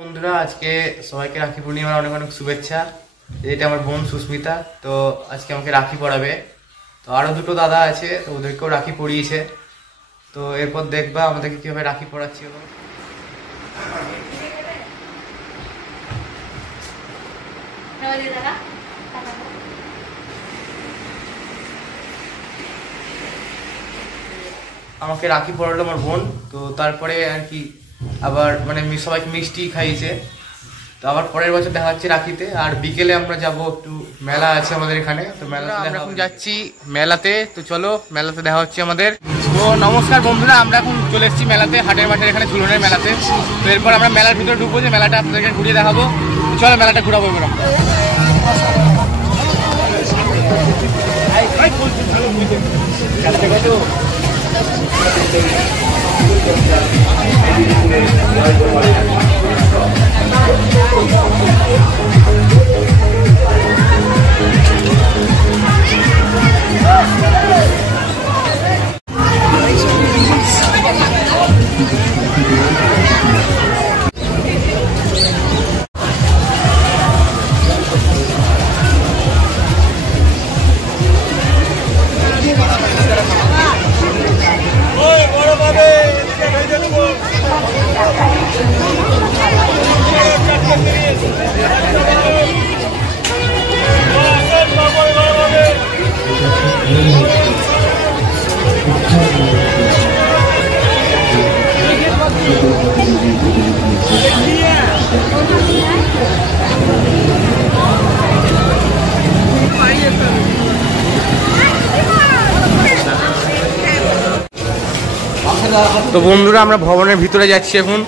বন্ধুরা আজকে সবাইকে রাখি পূর্ণিমার অনেক অনেক শুভেচ্ছা। এটা আমার বোন সুস্মিতা, তো আজকে আমাকে রাখি পরাবে। তো আরো দুটো দাদা আছে, তো ওদেরকেও রাখি পরিয়েছে। তো এরপর দেখবা আমাদেরকে কিভাবে রাখি পরাচ্ছি। আমাকে রাখি পরালো আমার বোন। তো তারপরে আর কি আবার মানে সবাইকে মিষ্টি খাইয়েছে। তো আবার পরের বছর দেখা হচ্ছে রাখিতে। আর বিকেলে আমরা যাব একটু মেলা আছে আমাদের এখানে, তো মেলা আমরা এখন যাচ্ছি মেলাতে। তো চলো মেলাতে দেখা হচ্ছে আমাদের। তো নমস্কার বন্ধুরা, আমরা এখন চলে এসেছি মেলাতে, হাটের মাঠের এখানে ঝুলনের মেলাতে। তো এরপর আমরা মেলার ভিতরে ঢুকবো, যে মেলাটা আপনাদেরকে ঘুরিয়ে দেখাবো। চলো মেলাটা ঘুরাবো এবার। তো বন্ধুরা আমরা ভবনের ভিতরে যাচ্ছি এখন।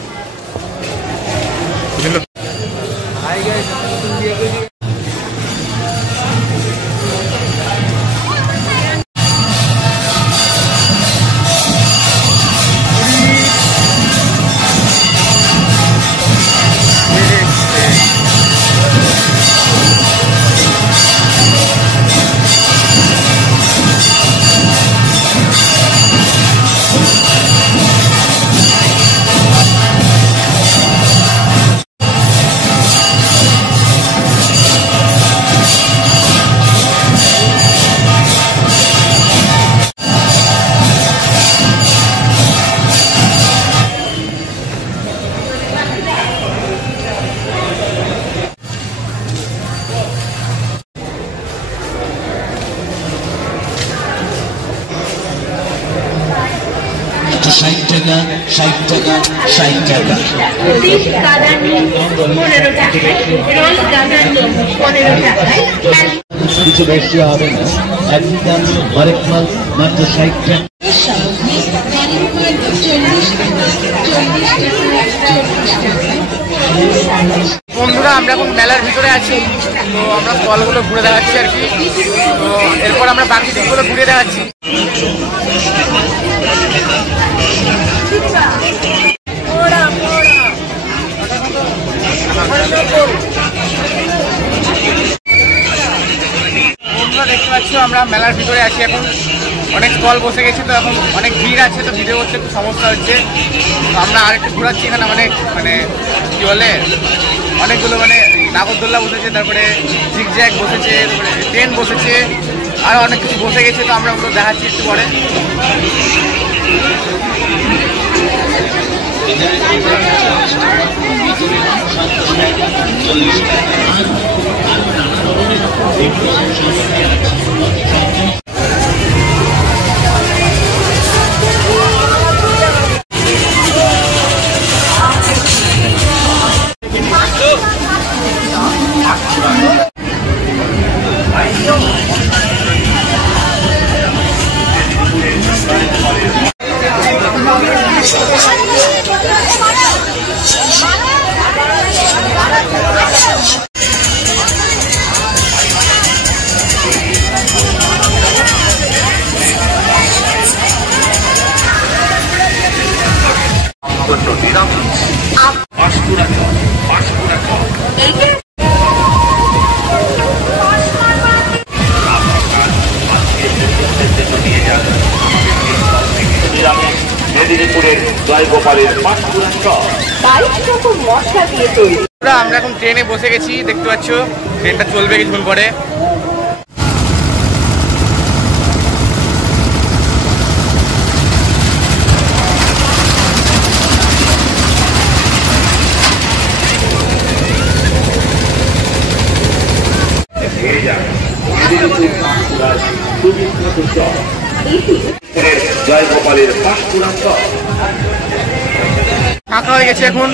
কিছু বেশি হবে না, একদম হরেক মাল মাত্র 60 টাকা। বন্ধুরা আমরা এখন মেলার ভিতরে আছি, তো আমরা স্টলগুলো ঘুরে দেখাচ্ছি আর কি। তো এরপর আমরা বাকি দিকগুলো ঘুরে দেখাচ্ছি। বন্ধুরা দেখতে পাচ্ছ আমরা মেলার ভিতরে আছি এখন। অনেক স্টল বসে গেছে, তো এখন অনেক ভিড় আছে, তো ভিডিও করতে একটু সমস্যা হচ্ছে। তো আমরা আরেকটু ঘোরাচ্ছি এখানে। অনেক মানে কি বলে অনেকগুলো মানে নাগরদোল্লা বসেছে, তারপরে জিগজ্যাগ বসেছে, তারপরে ট্রেন বসেছে, আর অনেক কিছু বসে গেছে। তো আমরা ওগুলো দেখাচ্ছি একটু পরে। মেদিনীপুরের জয়গোপালের পাঁশকুড়া চপ। বাইশ রকম মশলা দিয়ে তৈরি। আমরা এখন ট্রেনে বসে গেছি, দেখতে পাচ্ছ ট্রেনটা চলবে কিছুক্ষণ পরে। জয় গোপালের পাঁশকুড়া চপ ফাঁকা হয়ে গেছে এখন,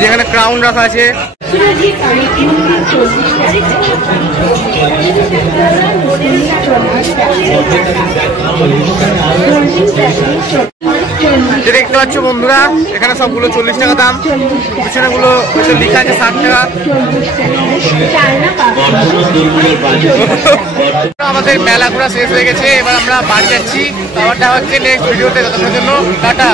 যেখানে ক্রাউন রাখা আছে। যে দেখতে পাচ্ছ বন্ধুরা, এখানে সবগুলো 40 টাকা দাম, পিছনে গুলো লেখা আছে 60 টাকা। আমাদের মেলা ঘোরা শেষ হয়ে গেছে, এবার আমরা বাড়ি যাচ্ছি। আবার দেখা হচ্ছে নেক্সট ভিডিওতে, ততক্ষণের জন্য টাটা।